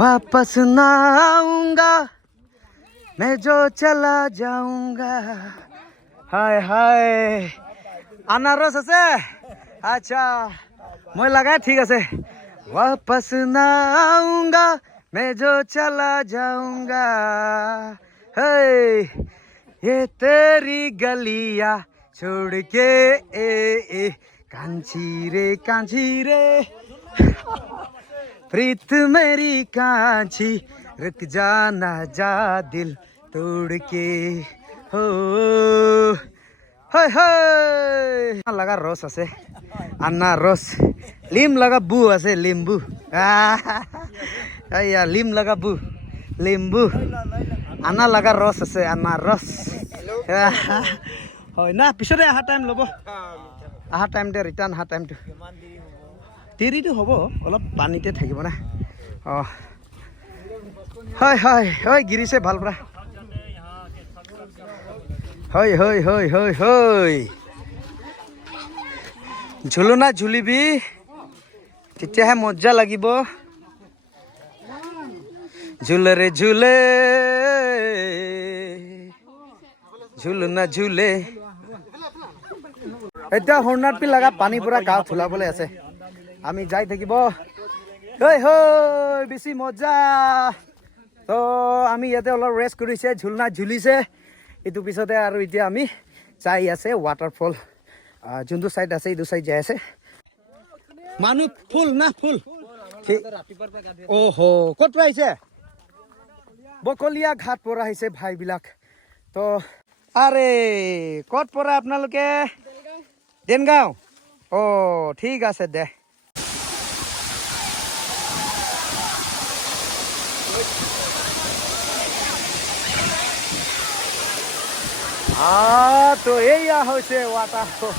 वापस ना आऊंगा मैं जो चला जाऊंगा। हाय हाय আনাৰস আছে আচ্ছা মই লগাই ঠিক আছে वापस ना आऊंगा मैं जो चला जाऊंगा हे ये तेरी गलियां छोड़ के ए कांची रे प्रीत मेरी कांची रुक जाना जा दिल तोड़ के हो हाय हाय लगा रस আছে আনাৰস লিম লগা বু আছে লিম্বু আয়া লিম লগা বু লিম্বু আনা লগা ৰস আছে আনাৰস হয় না পিছতে আহা টাইম ল'ব আহা টাইমতে ৰিটাৰ্ণ আহা টাইমটো দেৰিটো হ'ব অলপ পানীতে থাকিব না অঁ হয় হয় হয় গিৰিছে ভাল পৰা হয় হয় হয় হয় হয় ঝুলনা ঝুলিবি তেতিয়াহে মজা লাগিব ঝুলরে ঝুলে ঝুলনা ঝুলে এতিয়া হৰ্ণাটপি লগা পানী পুৰা গাঁৱত ধুলাবলৈ আছে আমি যাই থাকিব হৈ হৈ বেছি মজা তো আমি ইয়াতে অলপ ৰেষ্ট কৰিছে ঝুলনা ঝুলিছে এইটো পিছতে আৰু এতিয়া আমি যাই আছে ৱাটাৰফল যোনটো সাইড আছে এইটো সাইড যাই আছে মানুহ ফুল না ফুল ওহো ক'ত আহিছে বকলিয়া ঘাট পৰা আহিছে ভাইবিলাক তো আৰে ক'ত পৰা আপোনালোকে দেনগাঁও অ ঠিক আছে দে তো এইয়া হৈছে ৱাটাৰফল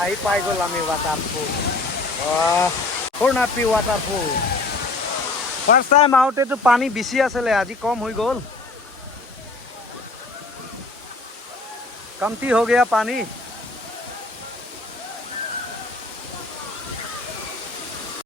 আহি পাই গ'ল আমি ৱাটাৰফল হৰ্ণাটপি ৱাটাৰফল ফাৰ্ষ্ট টাইম আহোঁতেতো পানী বেছি আছিলে আজি কম হৈ গ'ল কমতি हो गया पानी